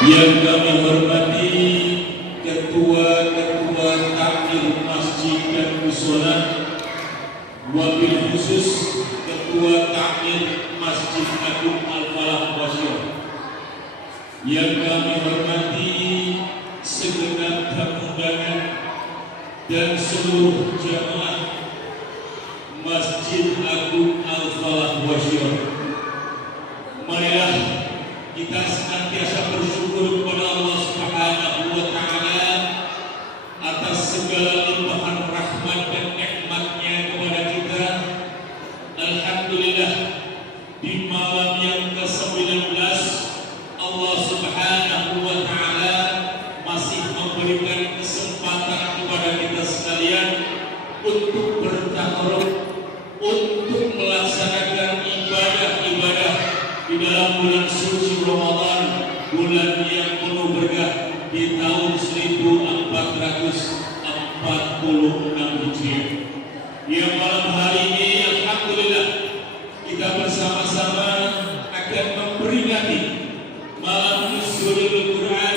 Yang kami hormati ketua-ketua takmir masjid dan mushola, wabil khusus ketua takmir Masjid Agung Al-Falah Wasyur. Yang kami hormati segenap tamu undangan dan seluruh jamaah Masjid Agung Al-Falah Wasyur. Marilah kita senantiasa bersyukur kepada Allah Subhanahu wa Ta'ala atas segala limpahan rahmat dan nikmat-Nya kepada kita. Alhamdulillah, di malam yang ke-19 Allah Subhanahu wa Ta'ala masih memberikan kesempatan kepada kita sekalian untuk bertakarub, untuk melaksanakan ibadah-ibadah di dalam bulan suci Ramadan, bulan yang penuh berkah di tahun 1446 Hijriah. Yang malam hari ini alhamdulillah kita bersama-sama akan memperingati malam nuzulul Quran,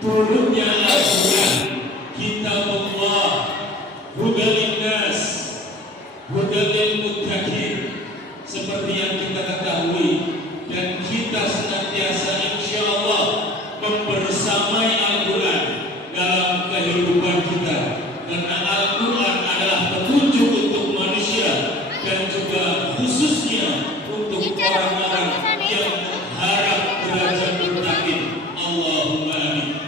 turunnya Al-Quran, kitabullah, hudal linnas, hudal lil muttaqin, seperti yang kita ketahui. Dan kita senantiasa insyaallah membersamai Al-Quran dalam kehidupan kita, karena Al-Quran adalah petunjuk untuk manusia dan juga khususnya untuk orang-orang yang harap derajat bertakwa. Allahumma amin.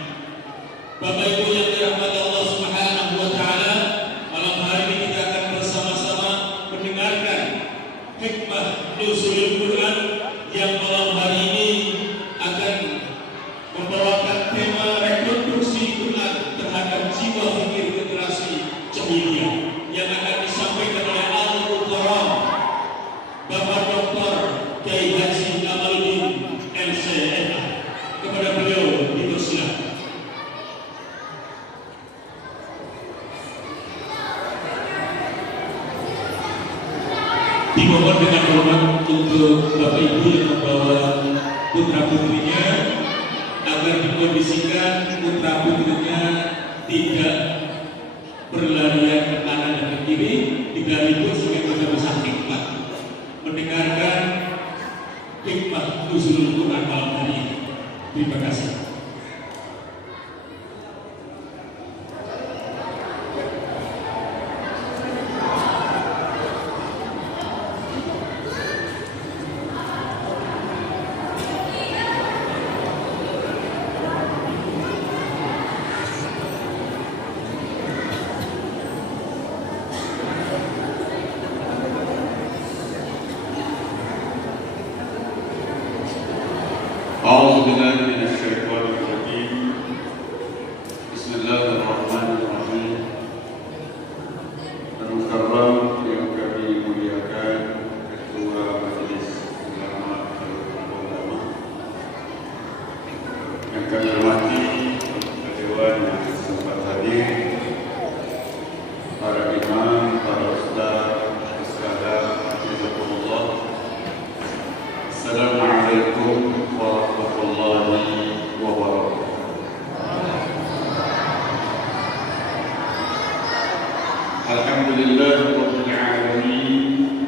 Bapak Ibu yang dirahmati Allah Subhanahu wa Ta'ala, malam hari ini kita akan bersama-sama mendengarkan hikmah nuzulul Quran yang malam hari ini akan membawakan tema rekonstruksi Quran terhadap jiwa fikir generasi jahiliyah yang akan disampaikan oleh Al-Mukarram Bapak Dr. Kiai Haji Kamaluddin MCMA. Kepada beliau dipersilakan. Dimohon dengan hormat untuk Bapak Ibu yang membawa putra putrinya agar dikondisikan putra putrinya tidak berlarian ke kanan dan ke kiri, tidak ribut sehingga kita bisa hikmat mendengarkan hikmah nuzulul Quran malam hari ini. Terima kasih. أعوذ بالله من الشيطان الرجيم. بسم الله الرحمن الرحيم. Al-Mukarram yang kami muliakan Ketua Majelis Ulama Al-Ulama, yang kami hormati Dewan yang sempat hadir, para imam, para ustaz, sekalian, jazakumullah. Assalamualaikum warahmatullahi wabarakatuh. Alhamdulillah rabbil alamin.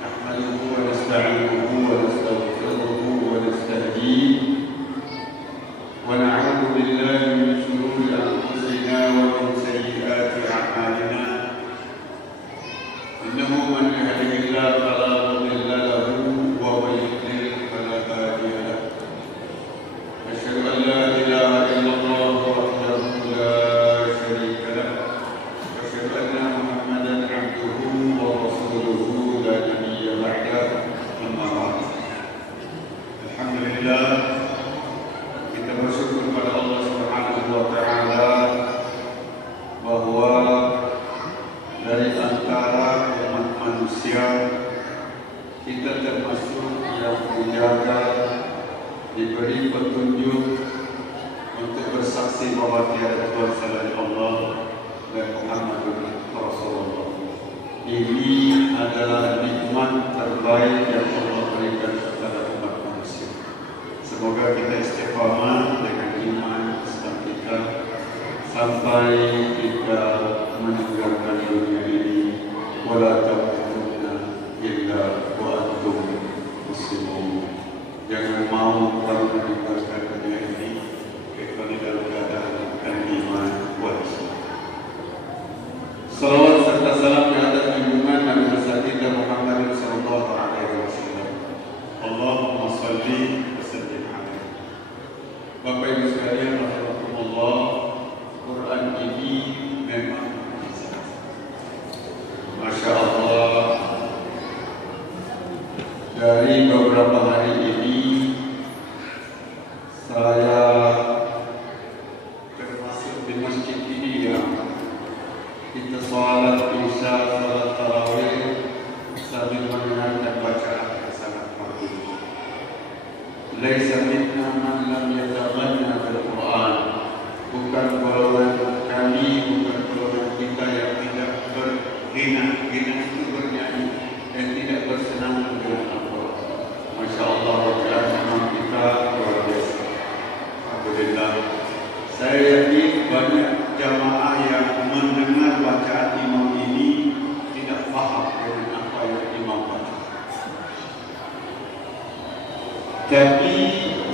Nahmaduhu wa nasta'inuhu wa nastaghfiruhu wa nastahdiih. Wa na'udzu billahi min shururi anfusina wa min sayyiati a'malina. Innahu man yahdihillahu fala mudilla lahu wa man yudlil fala hadiya lahu. Asyhadu an la ilaha illallah wahdahu la syarika lahu wa asyhadu anna Muhammadan abduhu wa rasuluhu la nabiyya ba'dahu. Amma ba'd. Alhamdulillah, kita bersyukur kepada Allah Subhanahu wa Ta'ala bahwa dari antara umat manusia kita termasuk yang dijaga, diberi petunjuk untuk bersaksi bahwa tiada Tuhan selain Allah dan Muhammadur Rasulullah. Ini adalah nikmat terbaik yang Allah berikan kepada umat manusia. Semoga kita istiqamah sampai kita meninggalkan dunia ini. Wala tamutunna illa wa antum muslimun. Jangan mau kamu meninggalkan dunia ini kecuali dalam keadaan iman wal Islam. Salawat serta salam di atas junjungan Nabi Besar Muhammad sallallahu alaihi wasallam. Allahumma shalli wa sallim alaihi. Bapak Ibu sekalian, rahmatullah, Quran ini memang mukjizat. Masya Allah. Dari beberapa hari ini saya termasuk di masjid ini yang kita sholat isya, sholat tarawih sambil mendengarkan bacaan yang sangat merdu. Laisa minna man lam yataghanna bil Quran. Bukan golongan kami, bukan golongan kita yang tidak berghina. Ghina itu bernyanyi dan tidak bersenang dengan Al-Quran. Masya Allah, bacaan imam kita luar biasa. Alhamdulillah. Saya yakin banyak jamaah yang mendengar bacaan imam ini tidak paham dengan apa yang imam baca. Tapi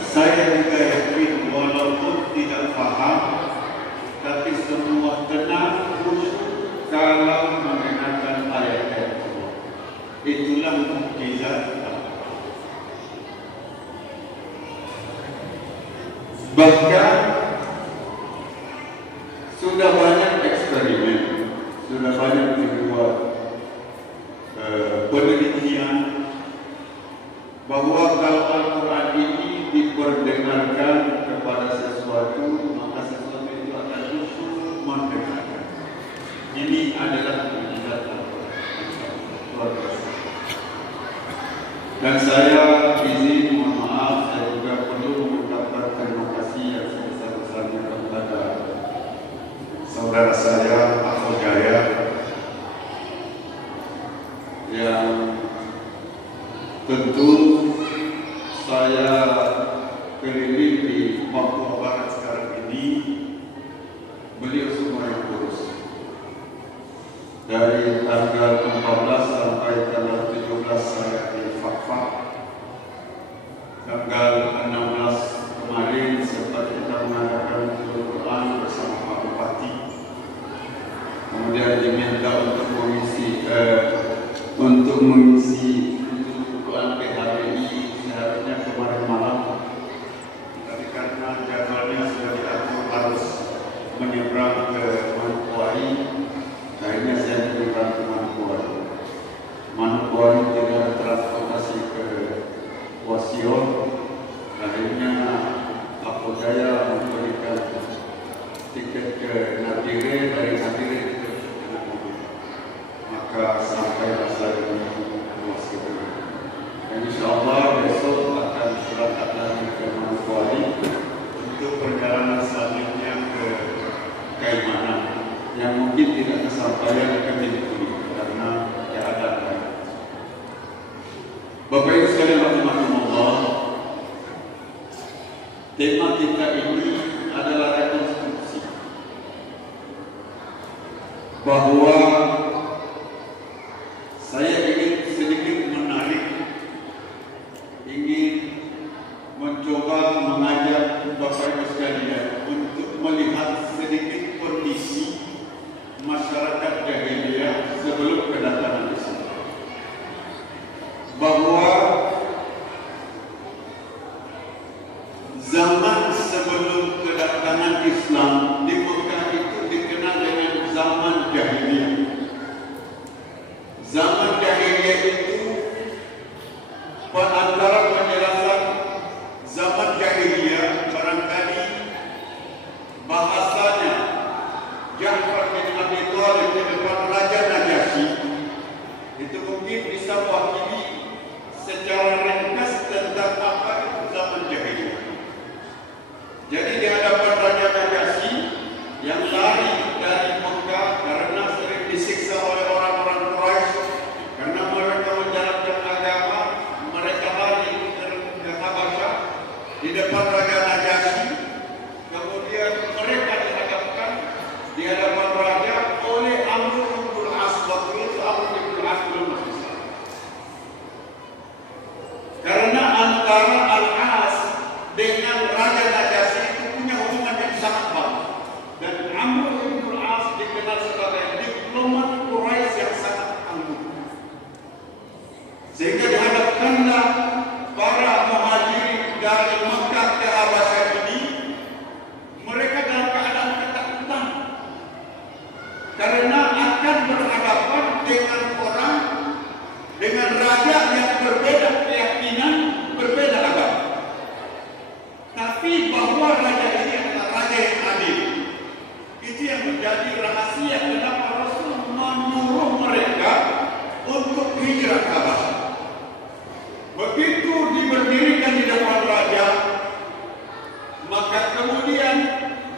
saya juga yakin walaupun tidak paham, tapi semua tenang khusyuk kalau mendengarkan ayat-ayat itu. Itulah mukjizat. Bahkan sudah banyak eksperimen, sudah banyak dibuat penelitian bahwa kalau Al-Quran ini diperdengarkan kepada sesuatu, maka sesuatu itu akan khusyuk mendengarkan. Ini adalah mukjizat Al-Quran. Luar biasa. Dan saya izin mohon maaf, saya juga perlu mengucapkan terima kasih yang sebesar-besarnya kepada saudara saya Ahmad Jaya yang tentu saya keliling di Papua Barat sekarang ini, beliau semua yang urus. Dari tanggal 14 sampai tanggal 17 saya di Fakfak. Tanggal 16 kemarin sempat kita mengadakan Quran bersama Pak Bupati. Kemudian diminta untuk mengisi Quran PHBI seharusnya kemarin malam. Tapi karena jadwalnya sudah diatur harus menyeberang ke Manokwari, akhirnya saya menyeberang ke Manokwari. Manokwari tidak transportasi ke Wasio, akhirnya Apo Jaya memberikan tiket ke Nadire, dari Nadire ke Nabi. Maka sampailah saya di Wasio. Dan insya Allah besok akan berangkat lagi ke Manokwari untuk perjalanan selanjutnya ke Kaimanan yang mungkin tidak kesampaian ke Bintuni karena keadaan. Bapak Ibu sekalian rahimahumullah, tema kita ini adalah rekonstruksi bahwa saya ingin sedikit menarik, ingin mencoba mengajak Bapak Ibu sekalian untuk melihat sedikit kondisi masyarakat jahiliyah sebelum kedatangan Islam. Bahwa zaman sebelum kedatangan Islam di Mekah itu dikenal dengan zaman jahiliyah. Zaman jahiliyah itu antara penjelasan zaman jahiliyah barangkali bahasanya Ja'far bin Abi Thalib di depan Raja Najasyi itu mungkin bisa mewakili secara ringkas tentang apa itu zaman jahiliyah. Jadi di hadapan Raja Najasyi sebagai diplomat Quraisy yang sangat anggun. Sehingga dihadapkanlah para muhajirin dari Makkah ke Habasyah ini, mereka dalam keadaan ketakutan karena akan berhadapan dengan orang, dengan raja yang berbeda keyakinan, berbeda agama. Tapi bahwa raja ini adalah raja yang adil. Itu yang menjadi rahasia kenapa Rasul menyuruh mereka untuk hijrah ke Habasyah. Begitu diberdirikan di depan raja, maka kemudian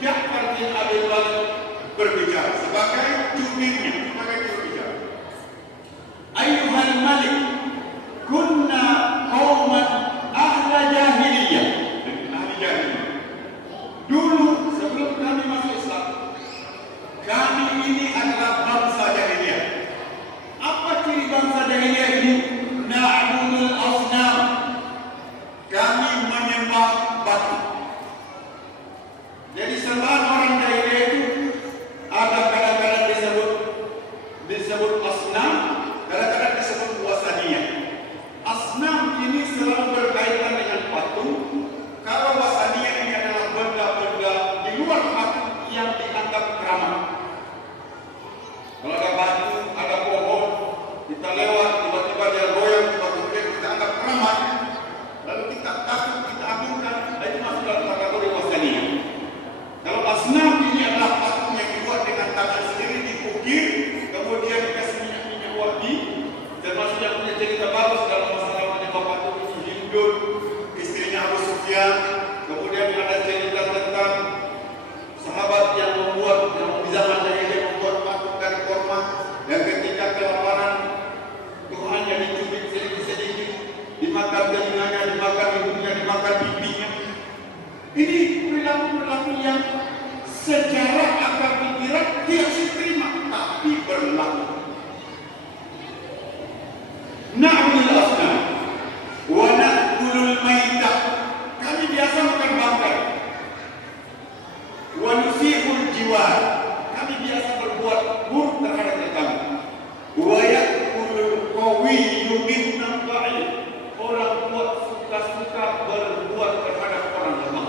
Ja'far bin Abi Thalib berbicara sebagai jubirnya, sebagai jurubicara. Ayyuhal malik, kunna qauman ahla jahiliyah. Ahli jahiliyah. Dulu sebelum kami masuk Islam, kami ini adalah bangsa jahiliyah. Apa ciri bangsa jahiliyah ini? Na'budul asnam. Kami menyembah batu. Jadi sembahan orang jahiliyah itu ada kadang-kadang disebut asnam, kadang-kadang disebut wasaniyah. Asnam ini selalu berkaitan dengan patung. Kalau wasaniyah ini adalah benda-benda di luar patung yang dianggap keramat. Kalau ada batu, ada pohon, kita lewat, tiba-tiba dia goyang, kemudian kita anggap keramat, lalu kita takut, kita agungkan, itu masuk dalam kategori wasaniyah. Kalau asnam ini adalah patung yang dibuat dengan tangan sendiri, dikukir, kemudian dikasih minyak wangi, termasuk yang punya cerita bagus dalam masalah menyembah patung itu Hindun, istrinya Abu Sufyan. Kemudian ada cerita tentang sahabat yang di zaman jahiliyah membuat patung dari korma, yang ketika kelaparan Tuhannya dicubit sedikit-sedikit, dimakan telinganya, dimakan hidungnya, dimakan pipinya. Ini perilaku-perilaku yang secara akal pikiran tidak diterima, tapi berlaku. Na'budul asnam wa na'kulul maitah. Kami biasa makan bangkai. Wa nusi'ul jiwar. Kami biasa berbuat buruk terhadap tetangga. Wa ya'kulul qawiyyu minna dha'if. Orang kuat suka-suka berbuat terhadap orang lemah.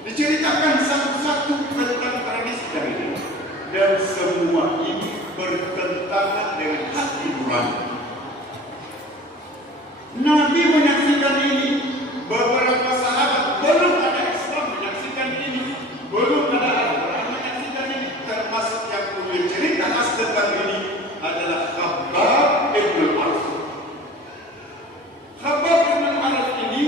Diceritakan satu-satu tentang tradisi jahiliyah, dan semua ini bertentangan dengan hati nurani. Nabi menyaksikan ini, beberapa sahabat belum ada Islam menyaksikan ini, belum ada Al-Quran menyaksikan ini, termasuk yang punya cerita khas tentang ini adalah Khabbab bin al-Araf. Khabbab bin al-Araf ini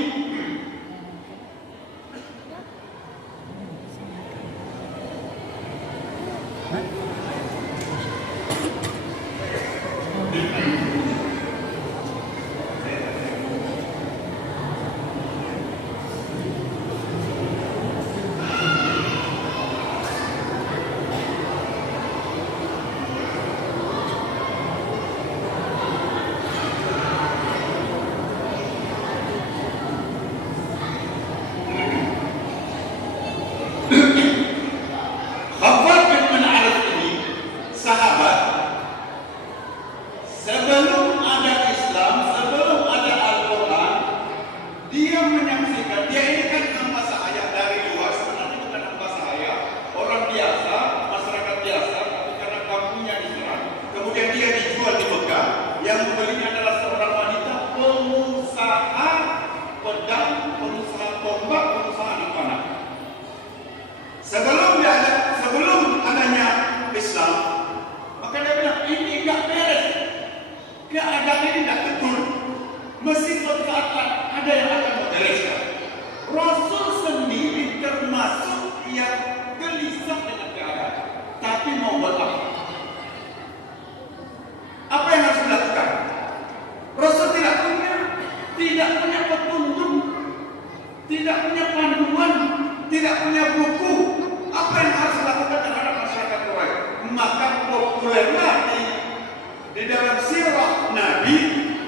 di dalam sirah Nabi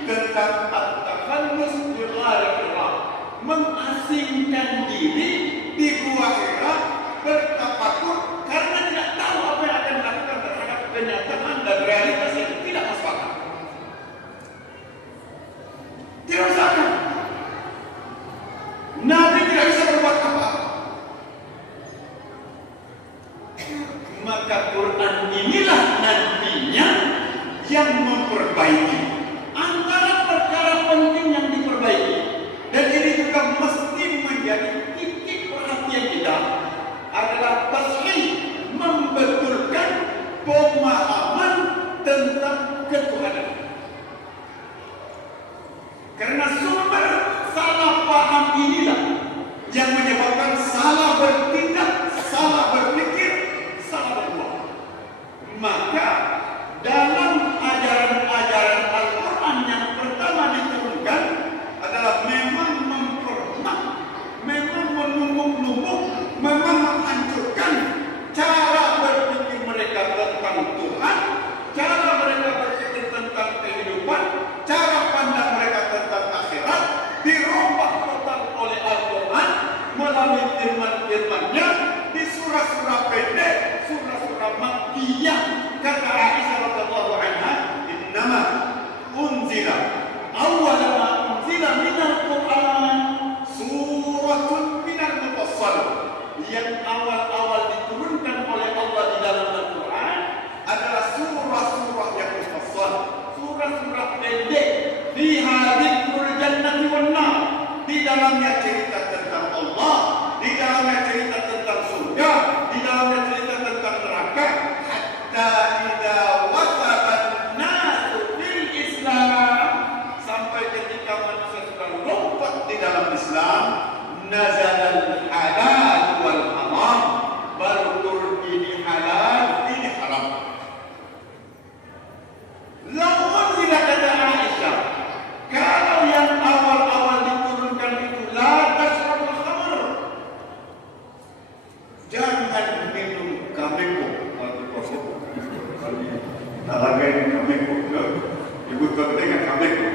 tentang at-takhallus bi ghairah, mengasingkan diri di gua Hira bertafakur karena tidak tahu apa yang akan dilakukan terhadap memahami firman-firmannya di surah-surah pendek, surah-surah Makkiyah. Kata Aisyah radhiyallahu anha, "Innama unzila awwala ma unzila minal Qur'an suratun minal mufassal." Yang awal-awal diturunkan oleh Allah di dalam Al-Quran adalah surah-surah yang mufassal, surah-surah pendek. Fiha dzikrul jannati wan nar. Di dalamnya cerita tentang Allah, di dalamnya cerita tentang surga, di dalamnya cerita tentang neraka. Hatta idza wasabat nasu fil Islam, sampai ketika manusia sudah lompat di dalam Islam, nazalal halal wal haram, baru turun ini halal, ini haram. Lau unzila, kata Aisyah, kalau yang awal-awal diturunkan itu la tashrabul khamr, jangan minum kameko atau kosong. Talaga ini kameko, ibu tuan dengan kameko.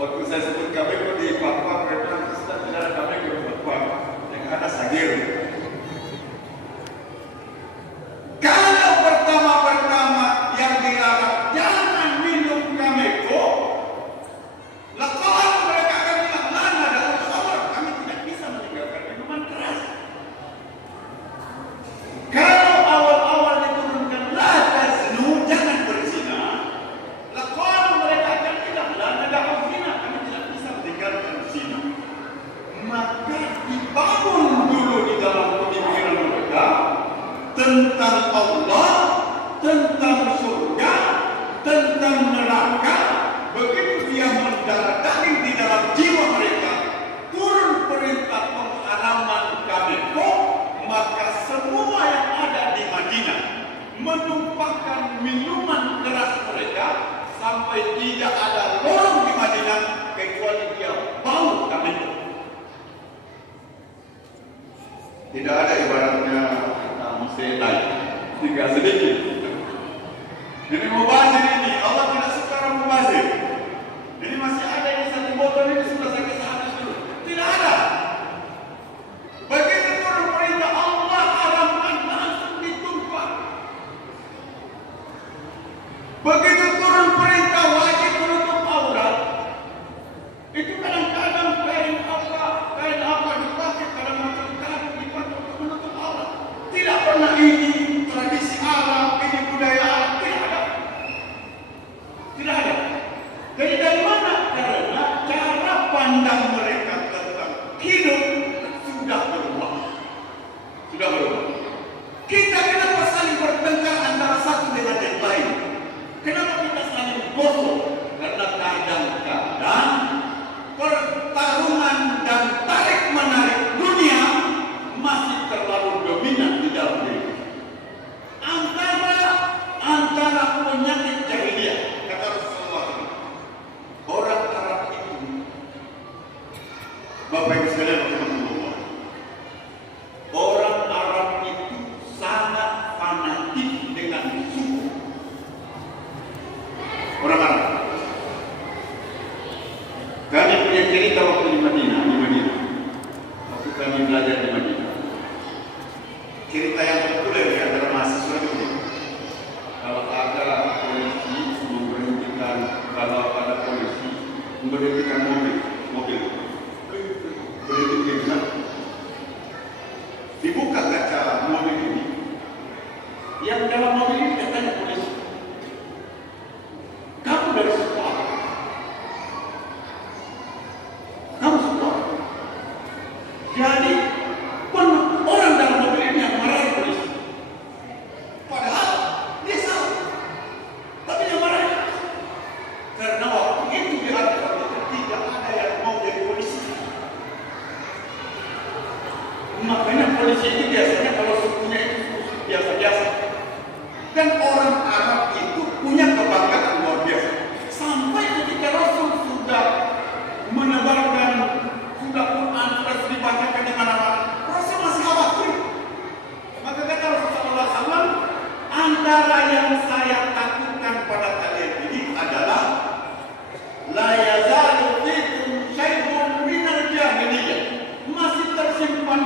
Waktu saya sebut kameko di fatwa, mereka tidak ada kameko di fatwa, yang ada sagir. Kalau pertama-pertama yang dilarang jangan minum kameko, lakukan mereka akan bilang lana dalam khamr, kami tidak bisa meninggalkan minuman keras. Kalau awal-awal diturunkan la taznu, jangan berzina, lakukan mereka akan bilang lana dalam zina, kami tidak bisa meninggalkan zina. Maka dibangun dulu di dalam pemikiran mereka tentang Allah, tentang surga, tentang neraka. Begitu dia mendarah daging di dalam jiwa mereka, turun perintah pengharaman kameko, maka semua yang ada di Madinah menumpahkan minuman keras mereka sampai tidak ada lorong di Madinah kecuali dia bau kameko. Tidak ada ibaratnya sedai, tinggal sedikit. Ini mubazir ini, Allah tidak suka orang mubazir. Ini masih ada ini satu botol ini sudah saya kisah habis dulu. Tidak ada. Begitu turun perintah Allah haramkan, langsung ditumpah. Begitu turun perintah wajib menutup aurat, itu kadang-kadang kain apa dipakai, kadang-kadang kain dipakai untuk menutup aurat. Tidak pernah ini tradisi Arab, ini budaya Arab, tidak ada. Tidak ada. Jadi dari mana? Karena cara pandang mereka tentang hidup sudah berubah. Sudah berubah. Kita kenapa saling bertengkar antara satu dengan yang lain? Kenapa kita saling gosok? Karena kadang-kadang pertarungan dan tarik-menarik dunia masih terlalu dominan di dalam diri. Antara penyakit jahiliyah, kata Rasulullah, orang Arab itu, Bapak Ibu sekalian, rahimahullah, orang Arab itu sangat fanatik dengan suku. Orang Arab. Kami punya cerita waktu di Madinah. Waktu kami belajar di Madinah. Cerita yang populer di antara mahasiswa itu, kalau ada polisi memberhentikan, kalau ada polisi memberhentikan mobil, berhenti, dibuka kaca mobil ini, yang dalam mobil ini katanya polisi, kamu dari sekolah, kamu sekolah, jadi orang dalam mobil ini yang marahi polisi. Padahal dia salah, tapi dia marahi. Karena waktu itu di Arab tidak ada yang mau jadi polisi. Makanya polisi itu biasanya kalau sukunya itu biasa-biasa. Dan orang Arab itu punya kebanggaan luar biasa. Sampai ketika Rasul sudah menebarkan, sudah Quran sudah dibacakan di mana-mana, Rasul masih khawatir. Maka kata Rasulullah SAW, antara yang saya takutkan pada kalian ini adalah la yazalu fikum syai'un minal jahiliyah, masih tersimpan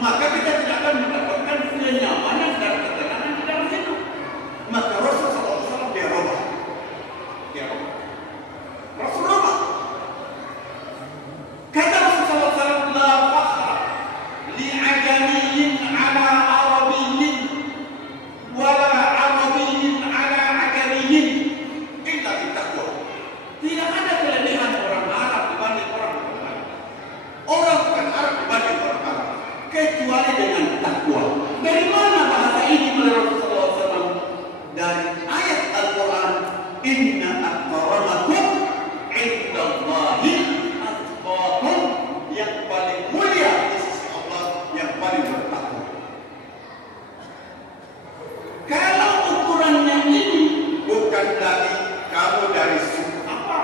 maka kita tidak akan mendapatkan kenyamanan dan ketenangan di dalam hidup. Maka Rasulullah SAW dia robah. Rasul robah. Kata Rasulullah SAW, la fakhra li'ajamiyyin ala arabiyyin wala arabiyyin ala ajamiyyin illa bittaqwa. Tidak ada kelebihan orang Arab dibanding orang bukan. Orang bukan Arab dibanding orang Arab kecuali dengan takwa. Dari mana bahasa ini oleh Rasulullah SAW? Dari ayat Al-Quran, inna akramakum indallahi atqakum, yang paling mulia di sisi Allah yang paling bertakwa. Kalau ukurannya ini bukan lagi kamu dari suku apa,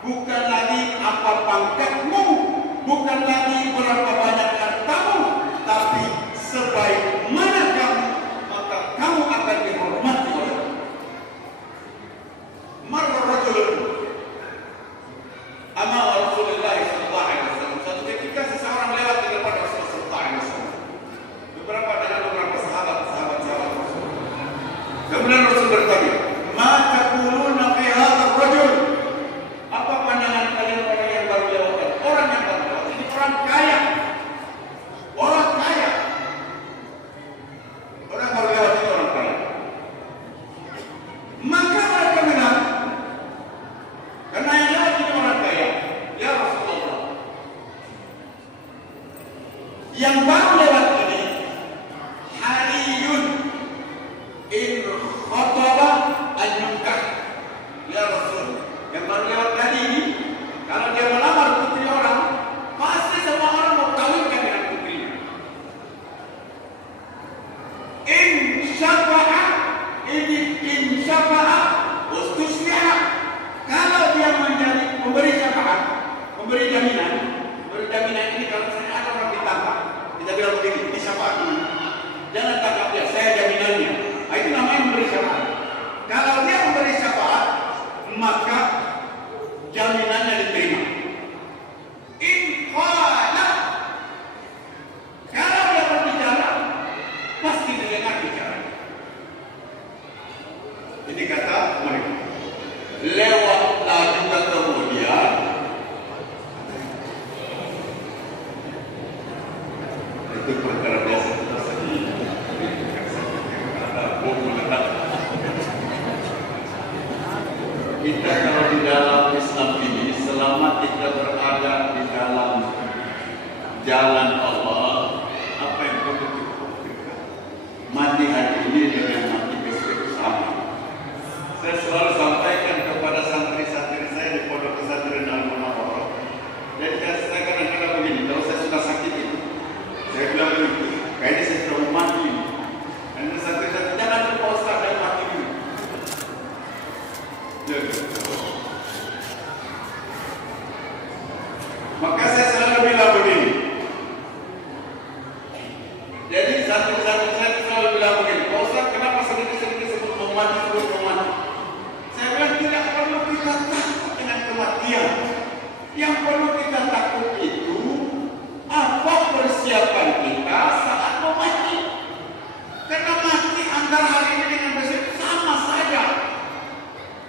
bukan lagi apa pangkatmu, bukan lagi berapa banyak hartamu, tapi sebaik mana kamu, maka kamu akan dihormati oleh Allah. Marra rajulun amama Rasulullah sallallahu alaihi wasallam. Suatu ketika seseorang lewat di depan Rasulullah sallallahu alaihi wasallam. Beberapa sahabat Rasul. Kemudian Rasul bertanya, "Ma taquluna fi hadzal rajul?" Apa pandangan kalian orang yang baru lewat? Orang yang baru lewat ini orang kaya. Orang kaya. Orang baru lewat itu orang kaya. Maka mereka bilang, karena yang lewat ini orang kaya, ya Rasulullah, yang baru lewat ini hariyun in khataba an yunkah. Ya Rasul, yang baru lewat tadi ini, kalau dia melamar putri orang, pasti semua orang mau kawinkan dengan putrinya. In syafa'a wastusliha. Kalau dia menjadi memberi syafaat, memberi jaminan ini kalau saya ada orang ditangkap, kita bilang begini, ini syafaat ini, jangan tangkap dia, saya jaminannya. Nah, itu namanya memberi syafaat. Kalau dia memberi syafaat, maka jaminannya diterima. In qala, kalau dia berbicara, pasti didengar bicara. Ini kata mereka. Lewatlah juga kemudian itu perkara biasa kita sedih. Kita kalau di dalam Islam ini, selama kita berada di dalam jalan Allah, apa yang perlu kita pikirkan? Mati hari ini dengan mati besok sama. Saya selalu sampaikan kepada santri-santri saya di Pondok Pesantren Al-Munawwarah. Jadi saya kadang-kadang begini, kalau saya sudah sakit itu, saya bilang begini, kayaknya saya sudah mau mati. Dan santri-santri, jangan lupa Ustaz dan mati dulu. Maka saya selalu bilang begini. Jadi santri-santri saya selalu bilang begini, Pak Ustaz, kenapa sedikit-sedikit sebut mau mati? Saya bilang tidak perlu kita takut dengan kematian. Yang perlu kita takut itu apa persiapan kita saat mau mati. Karena mati antara hari ini dengan besok sama saja.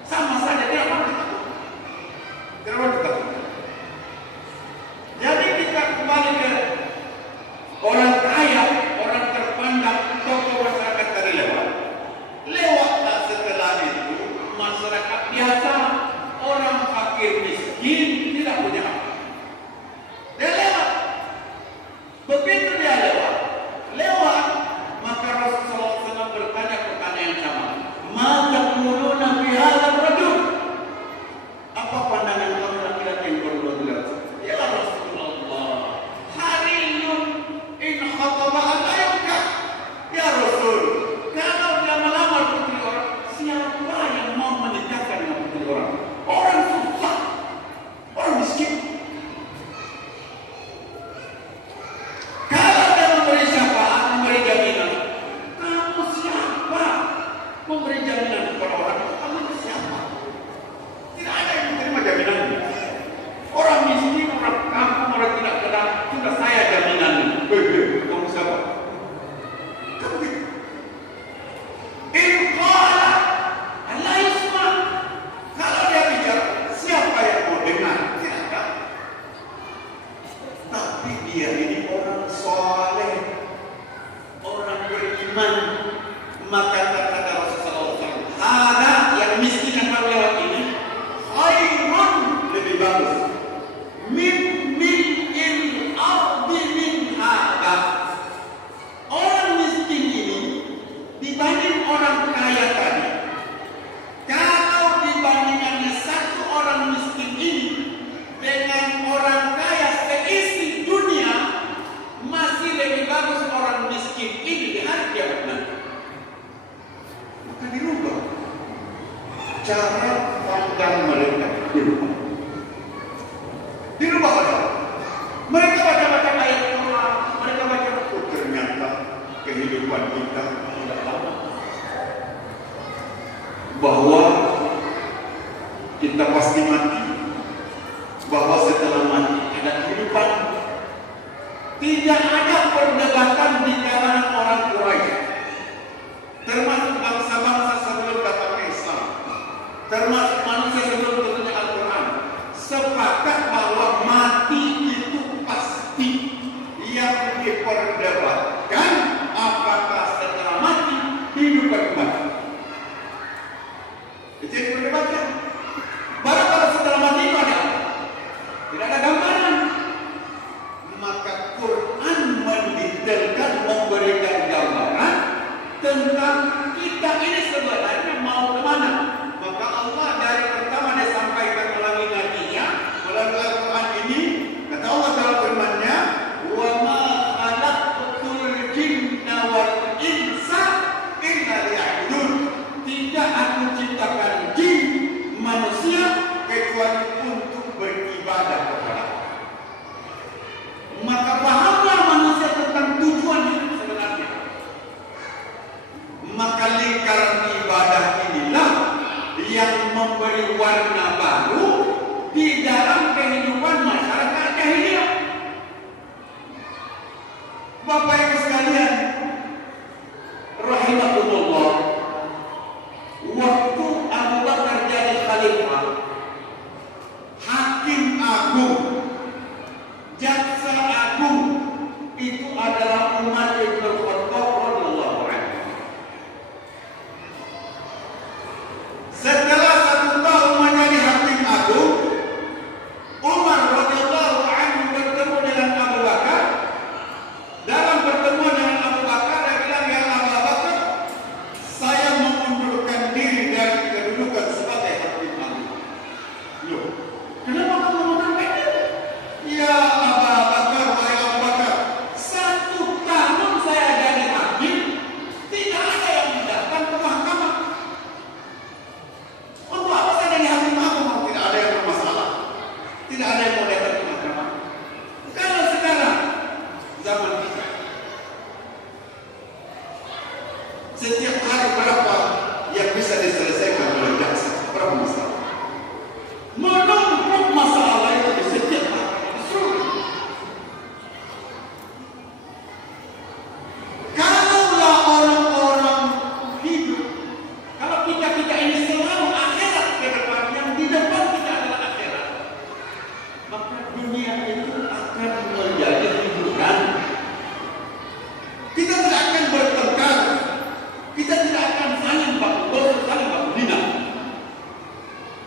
Tidak perlu ditakut. Jadi kita kembali ke orang kaya, orang terpandang, tokoh masyarakat tadi lewatlah setelah itu masyarakat biasa, orang fakir miskin tidak punya apa. Dia lewat. Begitu dia lewat, maka Rasulullah SAW bertanya pertanyaan yang sama. Ma taquluna fi hadzal rajul? Apa pandangan kamu laki-laki yang baru lewat? Ya Rasulullah, hariyun in khataba alayka. Ya Rasul, kalau dia melamar putri orang, siapa yang mau menikahkan dengan putri orang? Orang susah, orang miskin. Kalau dia memberi syafaat, memberi jaminan, kamu siapa? Memberi jaminan kepada orang, kamu itu siapa? Tidak ada yang menerima jaminan. Orang miskin, orang kampung, orang tidak kenal, sudah saya jaminan. Kamu siapa? Maka kata Rasulullah SAW, ada yang miskin yang kau lewat ini, khairun, lebih bagus, min ardi min hada. Orang miskin ini dibanding orang kaya tadi, kalau dibandingannya satu orang miskin ini dengan orang kaya seisi dunia, masih lebih bagus orang miskin ini di hari kiamat nanti. Maka dirubah cara pandang mereka, dirubah pada mereka baca-baca ayat Quran, mereka baca, oh ternyata kehidupan kita tidak lama, bahwa kita pasti mati, bahwa setelah mati ada kehidupan. Tidak ada perdebatan di kalangan orang Quraisy, termasuk bangsa-bangsa sebelum datangnya Islam, termasuk manusia sebelum turunnya Al-Quran, sepakat bahwa mati itu pasti. Yang diperdebatkan apakah setelah mati hidup kembali. Itu yang diperdebatkan. Baru kalau setelah mati itu ada, tidak ada gambaran. Maka Quran mendetailkan, memberikan gambaran tentang kita ini sebenarnya mau kemana. Maka Allah dari pertama dia sampaikan melalui nabinya, melalui Al-Quran ini, kata Allah dalam firman-Nya, wa ma khalaqtul jinna wal insa illa liya'budun. Tidak aku ciptakan jin manusia kecuali untuk beribadah kepada Allah. Maka pahamlah manusia tentang tujuan hidup sebenarnya. Maka lingkaran ibadah inilah yang memberi warna baru di dalam kehidupan masyarakat jahiliyah. Bapak Ibu sekalian, rahimahullah, waktu Abu Bakar jadi khalifah, hakim agung, jaksa agung itu adalah Umar bin Khattab radhiyallahu anhu. Setelah 1 tahun menjadi hakim agung, Umar radhiyallahu anhu bertemu dengan Abu Bakar. Dalam pertemuan dengan Abu Bakar, dia bilang, ya Abu Bakar, saya mengundurkan diri dari kedudukan sebagai hakim agung. Loh, kenapa kamu mengundurkan diri? Ya Abu Bakar, wahai Abu Bakar, 1 tahun saya jadi hakim, tidak ada yang datang ke mahkamah. Untuk apa saya jadi hakim agung? Tidak ada yang bermasalah, tidak ada yang mau datang ke mahkamah. Kalau sekarang zaman kita, setiap hari berapa yang bisa diselesaikan oleh jaksa? Berapa masalah? Menumpuk masalah itu di setiap hari, di seluruh. Kalaulah orang-orang hidup, kalau kita ini selalu akhirat ke depan, yang di depan kita adalah akhirat, maka dunia itu akan menjadi hiburan. Kita tidak akan bertengkar, kita tidak akan saling baku saling baku dina.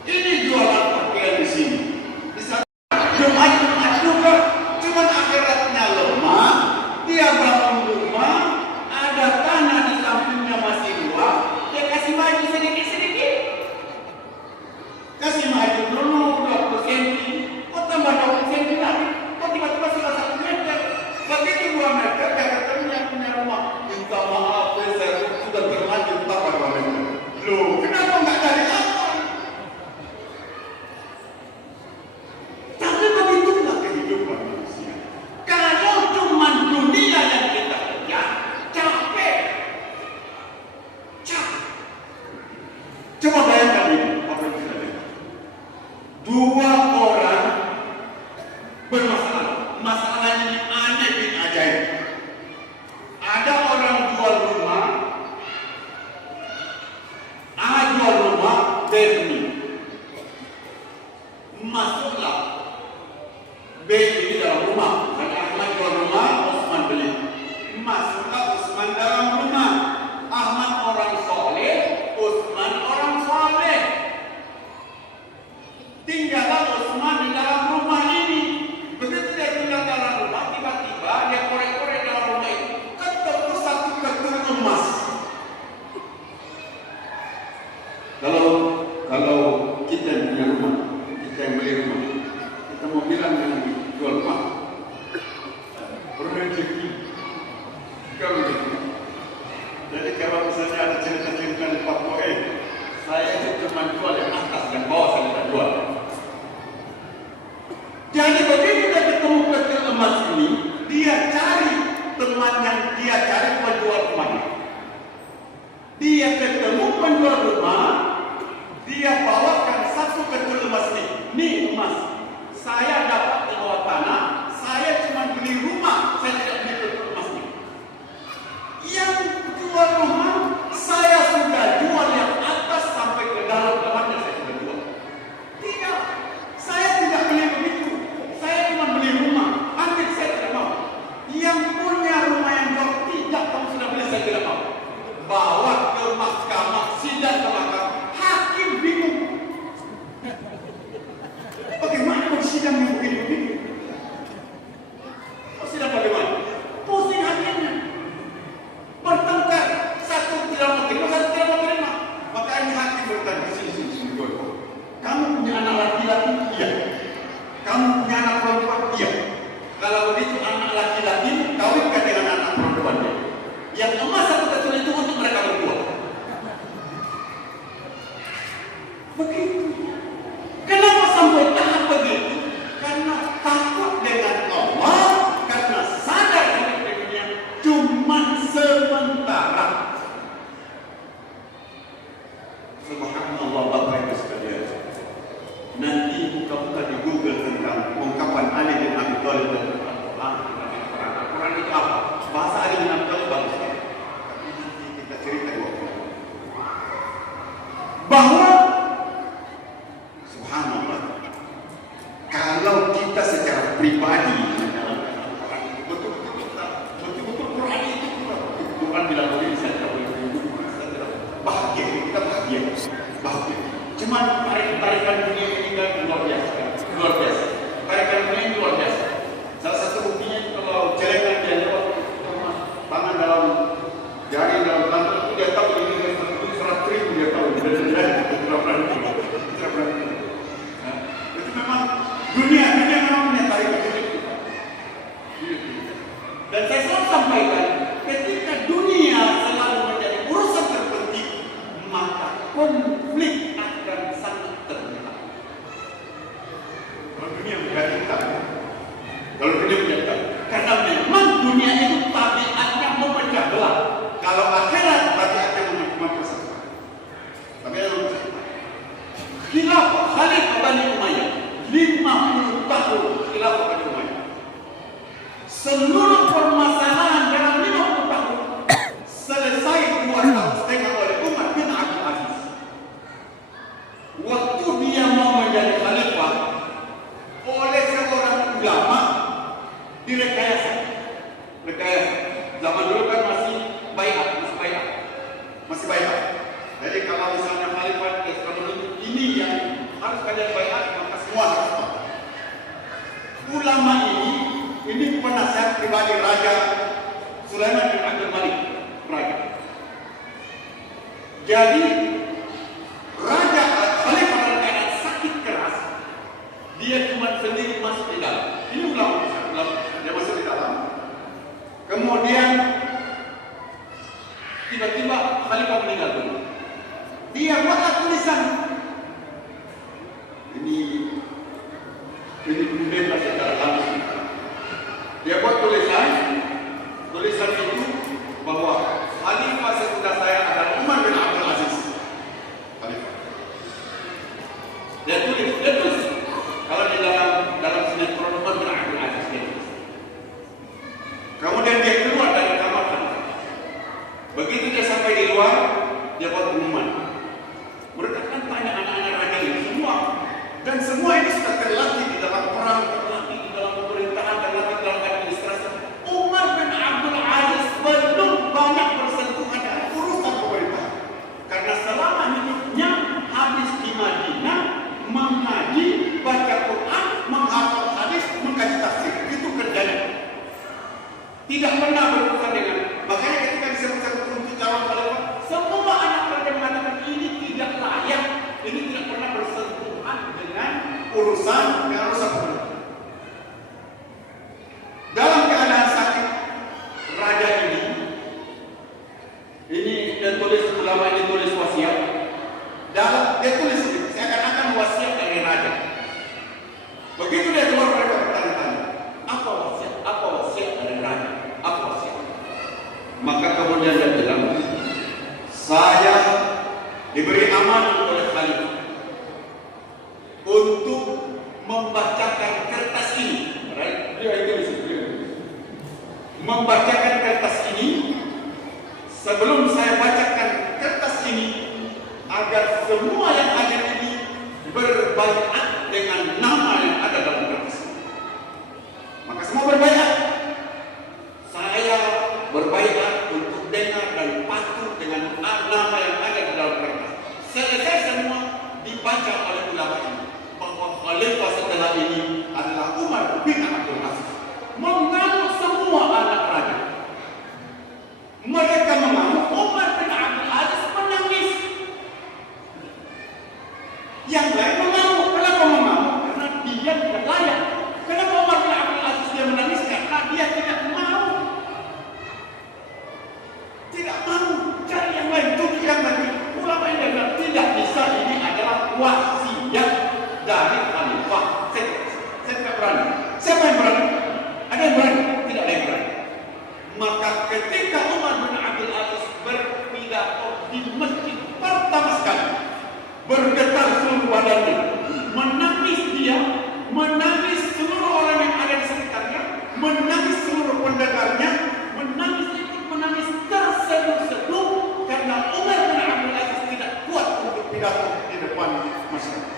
Ini jualan pakaian di sini, di sana Jumat juga, cuman akhiratnya lemah. Dia bangun rumah, ada tanah di sampingnya masih luas, dia kasih maju sedikit-sedikit, kasih maju dulu 20 cm, kok tambah 20 cm lagi, kok tiba-tiba sudah 1 meter, begitu 2 meter, dia ketemu yang punya rumah, minta maaf, saya sudah terlanjur tambah 2 meter. Loh, kenapa nggak dari awal? Tapi begitulah kehidupan manusia. Kalau cuma dunia yang kita kerja, capek. Coba bayangkan ini, apa yang kita lihat. 2 orang bermasalah. Masalahnya ini aneh bin ajaib. Ada orang jual rumah cuma jual yang atas, yang bawah saya tidak jual. Jadi begitu dia ketemu peti emas ini, dia cari teman yang dia cari penjual rumahnya. Dia ketemu penjual rumah, dia bawakan satu peti emas ini. Nih emas, saya dapat di bawah tanah, saya cuma beli rumah, saya tidak beli peti emas ini. Yang jual rumah, saya sudah jual yang atas sampai ke dalam rumahnya saya sudah jual. Tidak, saya tidak beli begitu. Saya cuma beli rumah, ambil saya tidak mau. Yang punya rumah yang jauh tidak, kamu sudah beli saya tidak mau. Bawa ke mahkamah, sidang ke mahkamah, hakim bingung. Bagaimana kalau sidang yang begini? Oh, sidang bagaimana? Pusing hakimnya. Bertengkar, satu tidak mau terima, satu tidak mau terima. Maka ini hakim bertanya, sini, kamu punya anak laki-laki? Iya. Kamu punya anak perempuan? Iya. Kalau begitu anak laki-laki kawinkan dengan anak perempuannya. Yang emas satu kecil itu untuk mereka berdua. Begitu. Kenapa sampai tahap begitu? Karena takut dengan Allah, karena sadar hidup di dunia cuma sementara. Subhanallah, Bapak Ibu sekalian. Nanti buka-buka di Google tentang ungkapan Ali bin Abi Thalib dan Al-Quran. Al-Quran itu apa? Bahasa Ali bin Abi Thalib bagus ya. Tapi nanti kita cerita di waktu itu. Bahwa subhanallah, kalau kita secara pribadi dalam Al-Quran itu betul-betul Quran itu Quran bilang begini, saya tidak boleh bahagia, kita bahagia. Cuman tarikan dunia ini kan luar biasa. Tarikan dunia ini luar biasa. Salah satu buktinya kalau celengan dia lewat tangan dalam jari dalam tangan itu dia tahu ini 100.000 dia tahu. Itu memang dunia memang punya tarikan dunia. Dan saya selalu sampaikan, ketika dunia selalu menjadi urusan terpenting, maka konflik akan sangat terlihat. Kalau dunia berkaitan, karena memang dunia itu tabiatnya memecah belah. Kalau akhirat tabiatnya mempersatukan. Khilafah Khalifah Bani Umayyah 50 tahun khilafah Bani Umayyah. Seluruh permasalahan dalam 50 tahun selesai 2 tahun setengah oleh Umar bin Abdul Aziz. Waktu dia mau menjadi khalifah oleh seorang ulama direkayasa. Zaman dulu kan masih baiat. Jadi kalau misalnya khalifah ini yang harus kalian baiat, maka semua harus tahu. Ulama ini penasihat pribadi Raja Sulaiman bin Abdul Malik, raja. Jadi Raja Khalifah dalam keadaan sakit keras, dia cuma sendiri masuk di dalam. Ini ulama dia masuk di dalam. Kemudian tiba-tiba Khalifah meninggal dunia. Dia buatlah tulisan. Ini bebas secara langsung. Dia buat tulisan itu bahwa Khalifah sesudah saya adalah Umar bin Abdul Aziz. Khalifah. Dia tulis. Kalau di dalam sinetron Umar bin Abdul Aziz dia tulis. Kemudian dia keluar dari kamar. Begitu dia sampai di luar, dia buat pengumuman. Mereka kan tanya anak-anak raja ini semua, dan semua ini sudah terlatih di dalam perang, terlatih di dalam pemerintahan, terlatih dalam administrasi. Umar bin Abdul Aziz belum banyak bersentuhan dengan urusan pemerintahan, karena selama hidupnya habis di Madinah mengaji, baca Quran, menghafal hadis, mengkaji tafsir. Itu kerjanya. Tidak pernah berurusan dengan. Makanya ketika disebut-sebut untuk calon khalifah, semua anak raja mengatakan ini tidak layak, ini tidak pernah bersentuhan dengan urusan pemerintahan. Dalam keadaan sakit, raja ini dia tulis, ulama ini tulis wasiat. Dia tulis Maka kemudian dia bilang, saya diberi amanah oleh Khalifah untuk membacakan kertas ini. Membacakan kertas ini. Sebelum saya bacakan kertas ini, agar semua yang ada ini berbaiat dengan nama yang ada dalam kertas. Maka semua berbaiat. Saya berbaiat untuk dengar dan patuh dengan nama yang ada di dalam kertas. Selesai semua dibaca oleh ulama ini bahwa khalifah setelah ini adalah Umar bin Abdul Aziz. Mengamuk semua anak raja. Mereka mengamuk, Umar bin Abdul Aziz menangis. Yang lain mengamuk. Kenapa mengamuk? Karena dia tidak layak. Kenapa Umar bin Abdul Aziz dia menangis? Karena dia tidak mau. Tidak mau cari yang lain, tujuh yang lain. Ulama yang bilang tidak bisa, ini adalah wasiat dari khalifah. Saya tidak berani. Siapa yang berani? Ada yang berani? Tidak ada yang berani. Maka ketika Umar bin Abdul Aziz berpidato di masjid pertama sekali, bergetar seluruh badannya, menangis dia, menangis seluruh orang yang ada di sekitarnya, menangis seluruh pendengarnya, menangis terseduh-seduh karena Umar bin Abdul Aziz tidak kuat untuk pidato di depan masyarakat.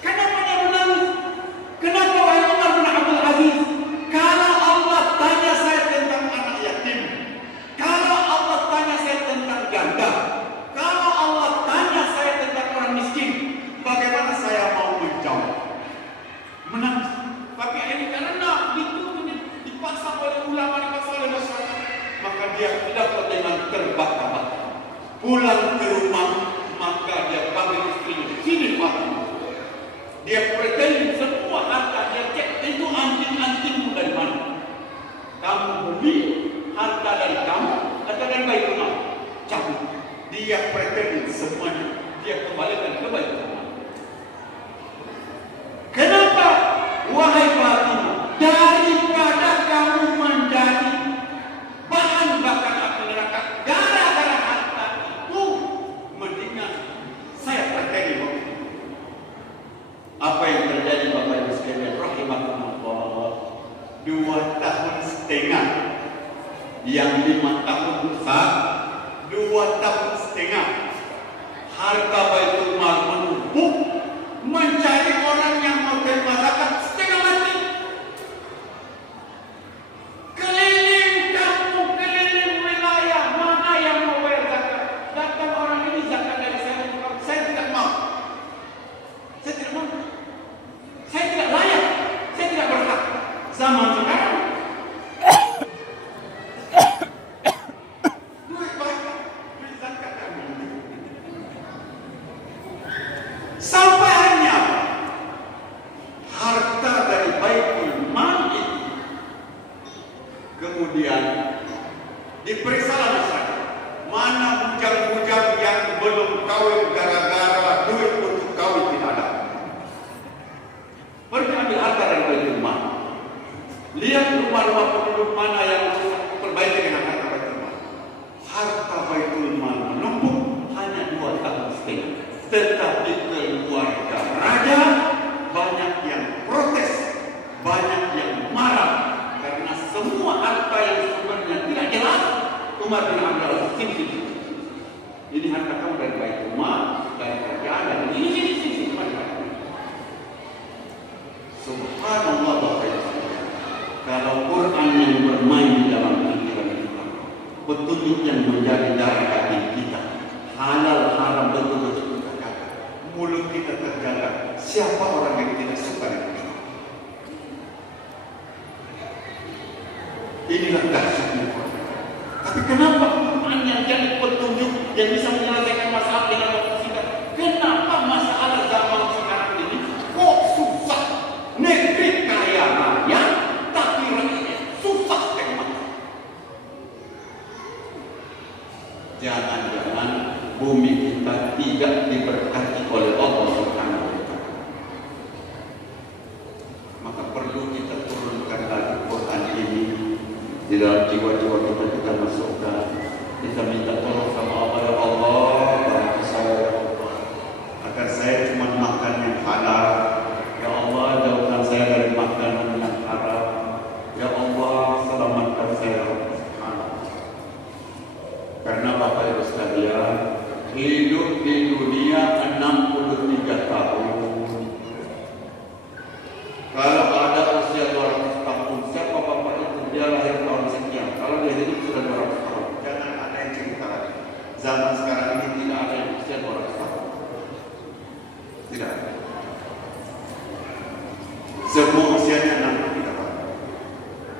Kenapa dia menangis? Kenapa wahai Umar bin Abdul Aziz? Kalau Allah tanya saya tentang anak yatim, kalau Allah tanya saya tentang janda, kalau Allah tanya saya tentang orang miskin, bagaimana saya mau menjawab? Menangis. Tapi ini karena dipaksa oleh ulama, dipaksa oleh masyarakat, maka dia pidato dengan terbata-bata. Pulang ke rumah, maka dia panggil istrinya, sini Pak. Dia pretend semua harta dia cek, itu anting-antingmu dari mana? Kamu beli harta dari kamu atau dari Baitullah? Cabut. Dia pretend semuanya, dia kembalikan ke Baitullah. Kenapa? Wahai Fatimah, daripada kamu menjadi bahan bakar api neraka gara-gara harta itu, mendingan saya pretend. Apa yang terjadi Bapak Ibu sekalian rahimahumullah? 2 tahun setengah, yang 5 tahun besar, 2 tahun setengah, harta Baitul Mal menumpuk, mencari orang yang mau terima zakat setengah mati. Keliling kampung, keliling wilayah, mana yang mau bayar zakat? Datang orang ini, zakat dari saya tidak mau. Saya tidak mau. Saya tidak layak. Saya tidak berhak. Zaman sekarang duit banyak, duit zakat kami. Sampai hanya harta dari Baitul Mal itu kemudian diperiksalah masyarakat. Mana bujang-bujang yang belum kawin gara-gara duit untuk kawin tidak ada. Pergi ambil harta dari Baitul Mal. Lihat rumah-rumah penduduk mana yang perbaiki dengan harta Baitul Mal. Harta Baitul Mal menumpuk hanya 2 tahun setengah. Tetapi keluarga raja banyak yang protes, banyak yang marah karena semua harta yang sebenarnya tidak jelas Umar bin Abdul Aziz ini harta kamu dari Baitul Mal, dari kerjaan, dari ini. Subhanallah Bapak Ibu. Kalau Quran yang bermain di dalam pikiran kita, petunjuk yang menjadi darah hati kita, halal haram betul-betul kita kata, mulut kita terjaga. Siapa orang yang tidak suka dengan kita? Inilah dahsyatnya Quran. Tapi kenapa Quran yang jadi petunjuk yang bisa menyelesaikan masalah dengan waktu singkat? Kenapa masalah zaman sekarang ini kok susah? Negeri kaya raya, tapi rakyatnya susah teman. Jangan-jangan bumi kita tidak diberkati oleh Allah Subhanahu wa Ta'ala. Maka perlu kita turunkan lagi Quran ini di dalam jiwa-jiwa kita masukkan. Kita minta tolong sama Allah, ya Allah, bantu saya ya Allah, agar saya cuma makan yang halal. Ya Allah, jauhkan saya dari makanan yang haram. Ya Allah, selamatkan saya. Karena Bapak Ibu sekalian, hidup di dunia 63 tahun. Kalau ada usia 200 tahun, siapa Bapak itu? Dia lahir tahun sekian. Kalau dia hidup sudah 200 tahun, jangan ada yang cerita lagi. Zaman sekarang ini tidak ada yang usia 200 tahun. Tidak ada. Semua usianya 63 tahun.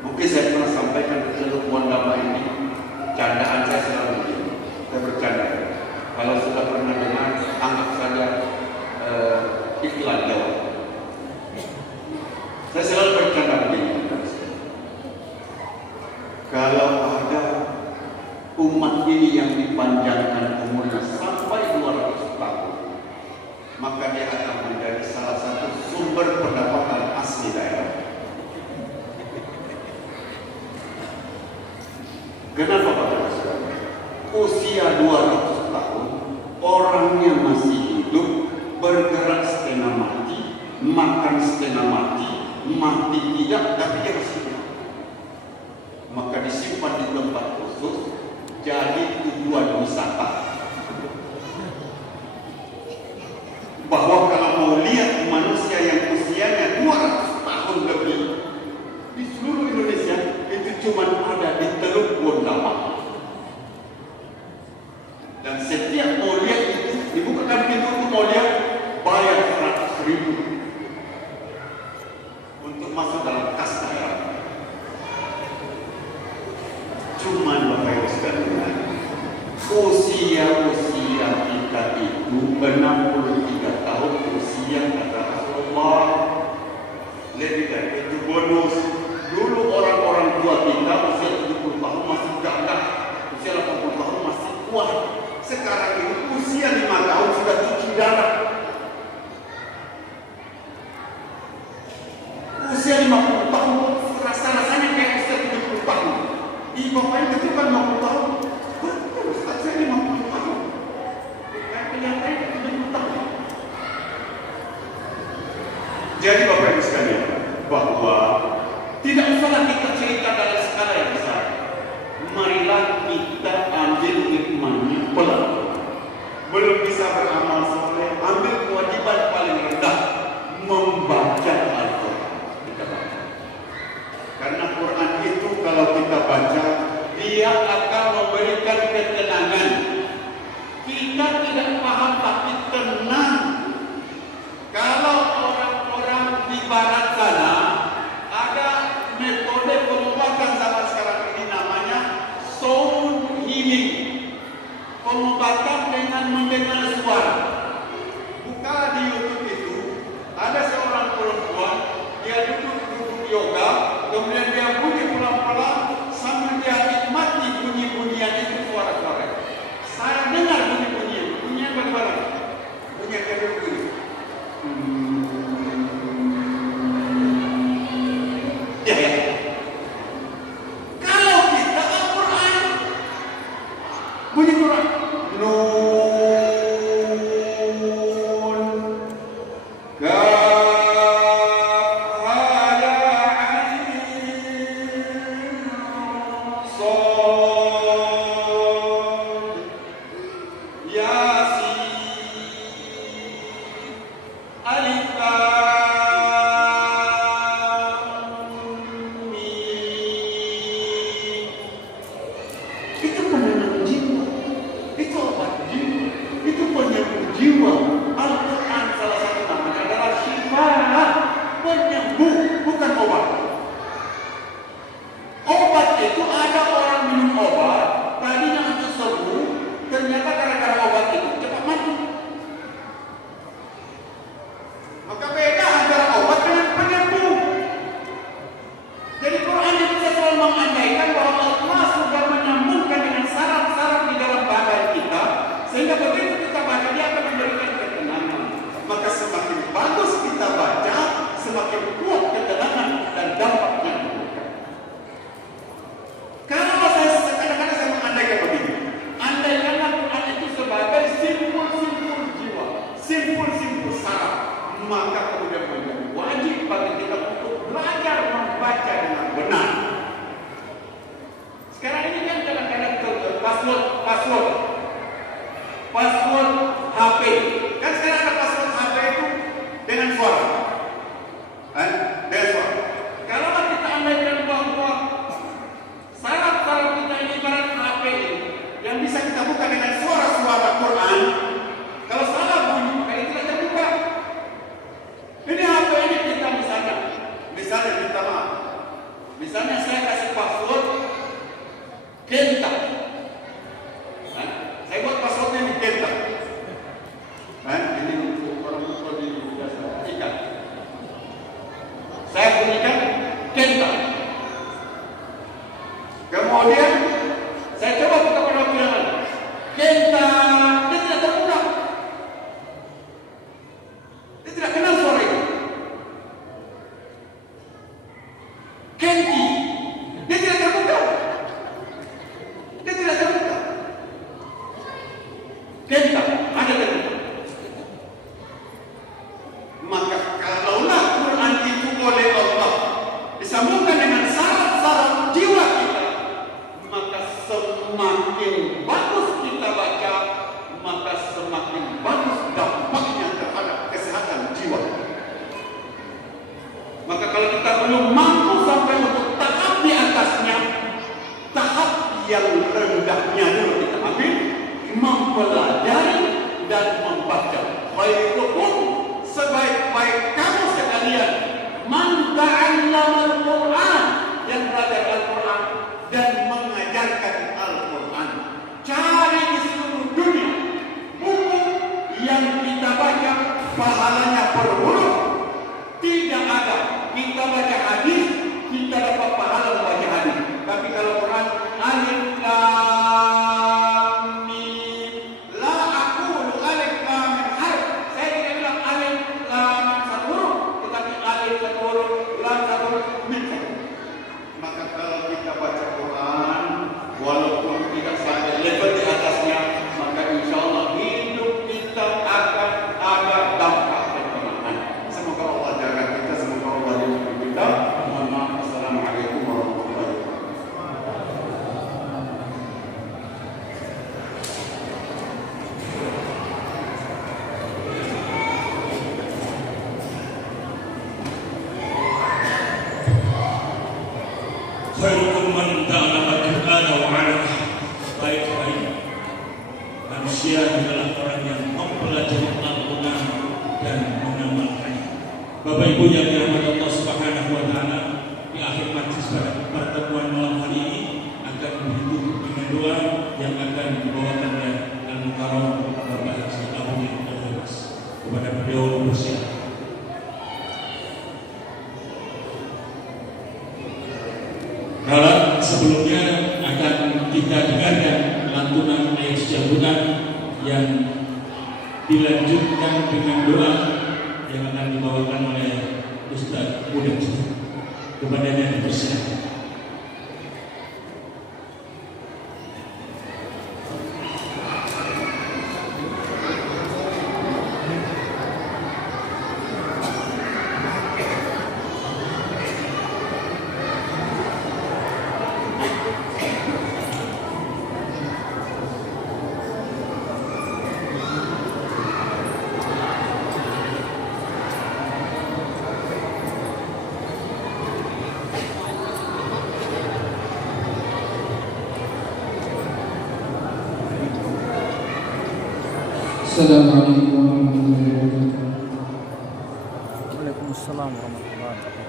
Mungkin saya pernah sampaikan ke seluruh Wandama ini, candaan saya selalu begini. Saya bercanda. Kalau sudah pernah dengar, anggap saja iklan lewat. Saya selalu bercanda begini. Kalau ada umat ini yang dipanjangkan umurnya sampai 200 tahun, maka dia akan menjadi salah satu sumber pendapatan asli daerah. Kenapa Bapak Saudara? Usia 200 tahun, orangnya masih hidup, bergerak setengah mati, makan setengah mati, mati tidak, tapi dia masih hidup. Maka disimpan di tempat khusus, jadi tujuan wisata. Bahwa kalau mau lihat manusia yang usianya 200 tahun lebih di seluruh Indonesia, itu cuma ada di Teluk Wandama. Dan setiap mau lihat itu, dibukakan pintu untuk mau lihat, bayar 100.000 untuk masuk dalam kas daerah. Cuman Bapak Ibu sekalian, usia kita itu 63 tahun usia kata Rasulullah. Lebih dari itu bonus. Dulu orang-orang tua kita usia 70 tahun masih gagah, usia 80 tahun masih kuat. Sekarang ini usia 5 tahun sudah cuci darah. Usia 50 tahun rasa-rasanya kayak usia 70 tahun. Ih, Bapak itu kan 50 tahun. Betul, Ustaz, saya 50 tahun. Kan kelihatannya 70 tahun. Jadi Bapak Ibu sekalian, bahwa tidak usahlah kita cerita dalam skala yang besar. Marilah kita ambil hikmahnya pelan. Belum bisa beramal soleh, ambil kewajiban paling rendah, membaca Al-Quran. Kita baca. Karena Quran itu kalau kita baca, dia akan memberikan ketenangan. Kita tidak paham tapi tenang. Kalau orang-orang di barat sana ada metode pengobatan zaman sekarang ini namanya sound healing. Pengobatan dengan mendengar suara. Buka di YouTube itu, ada seorang perempuan, dia duduk yoga, kemudian dia bunyi pelan-pelan sambil dia nikmati bunyi-bunyian itu suara-suara. Saya dengar bunyi-bunyian, bunyian bagaimana? Bunyian kayak begini. Ya. Kalau kita Al-Quran, bunyi Quran, Nun, Kaf, Ha, Ya, Ain, Shad, Yasin, Alif, Lam, Mim. Itu penenang jiwa, itu obat jiwa, itu penyembuh jiwa. Al-Quran salah satu namanya adalah syifa, penyembuh, bukan obat. Obat itu ada orang minum password HP. Kan sekarang ada password HP itu dengan suara. Dengan suara. Kalau kita andaikan bahwa syarat-syarat kita ini ibarat HP ini yang bisa kita buka dengan suara-suara Quran, kalau salah bunyi maka itu tidak terbuka. Ini HP ini kita misalnya minta maaf. Misalnya saya kasih password Kenta. Saya buat passwordnya di Kenta. Ini untuk orang tua di biasa ikan. Saya bunyikan Kenta. Kemudian saya coba buka panggilan Kenta, dia tidak terbuka. Dia tidak kenal suara itu. Kenti, dia tidak terbuka. Dia tidak terbuka. Kenta, ada terbuka. Maka kalaulah Quran itu oleh Allah disambungkan dengan syarat-syarat jiwa kita, maka semakin bagus kita baca, maka semakin bagus dampaknya terhadap kesehatan jiwa. Maka kalau kita belum mampu sampai untuk tahap di atasnya, tahap yang rendahnya dulu kita ambil, mempelajari dan membaca. Khairukum, sebaik-baik kamu sekalian, man ta'allamal Qur'an, yang belajar Al-Quran dan mengajarkan Al-Quran. Cari di seluruh dunia buku yang kita baca pahalanya per huruf tidak ada. Kita baca hadis, kita dapat pahala membaca hadis. Tapi kalau Quran alif lam mim, la aqulu alif lam mim harf. Saya tidak bilang alif lam satu huruf, tetapi alif satu huruf, lam satu huruf, mim satu huruf. Maka kalau kita baca Quran, walaupun tidak sampai level di atasnya, maka insya Allah hidup kita akan ada dampak dan kemenangan. Semoga Allah jaga kita, semoga Allah lindungi kita. Mohon maaf. Assalamualaikum warahmatullahi wabarakatuh. Khairukum man ta'allama al-Qur'ana wa 'allamahu. Baik-baik manusia adalah orang yang mempelajari Al-Quran dan mengamalkannya. Bapak Ibu yang dirahmati Allah Subhanahu wa taala, di akhir majlis pada pertemuan malam hari ini akan ditutup dengan doa yang akan dibawakan oleh Al-Mukarram Bapak Haji Abu Al-Habas. Kepada beliau bersilakan. Sebelumnya akan kita dengarkan lantunan ayat Al-Quran yang dilanjutkan dengan doa yang akan dibawakan oleh Ustaz Muda. Kepadanya dipersilakan. Assalamualaikum warahmatullahi wabarakatuh. Waalaikumsalam warahmatullahi wabarakatuh.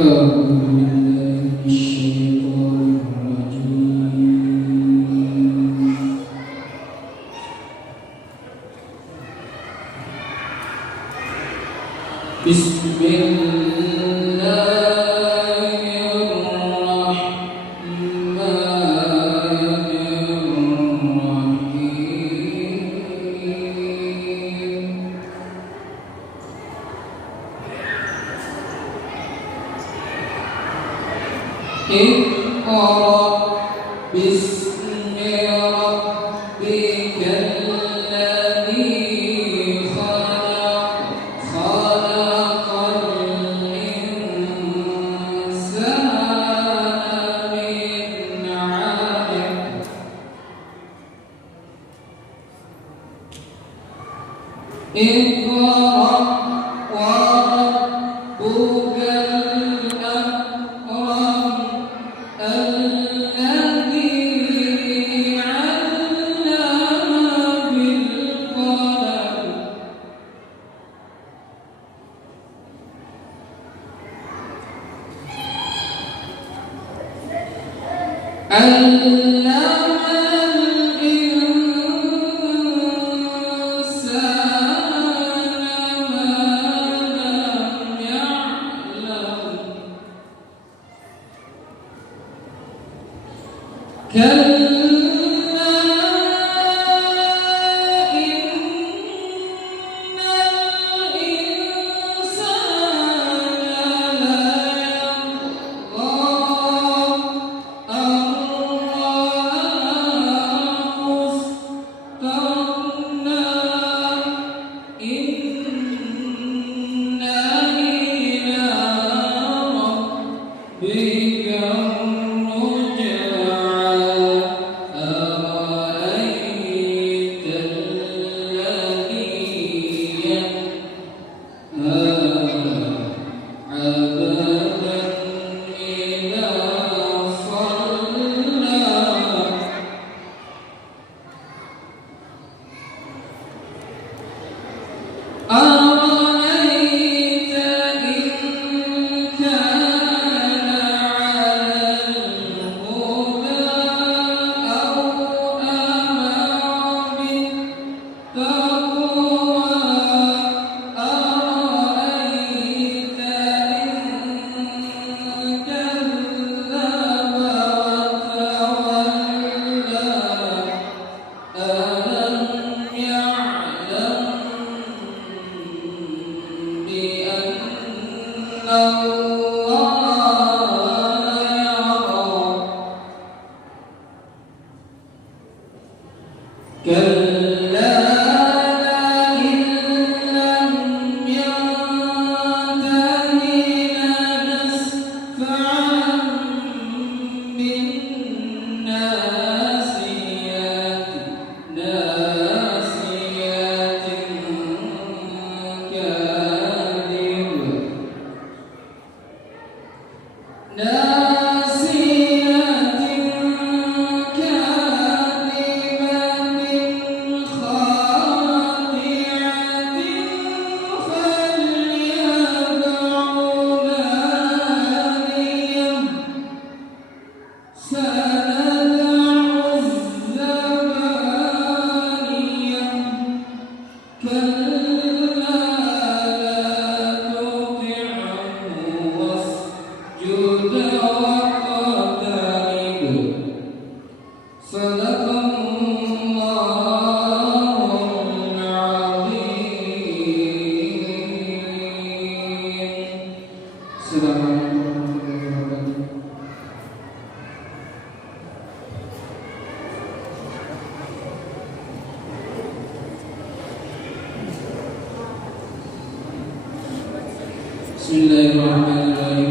A'udzu billahi minasyaitonir rajim. Iqra bismi rabbikal ladzi khalaq, khalaqal insana min Bismillahirrahmanirrahim.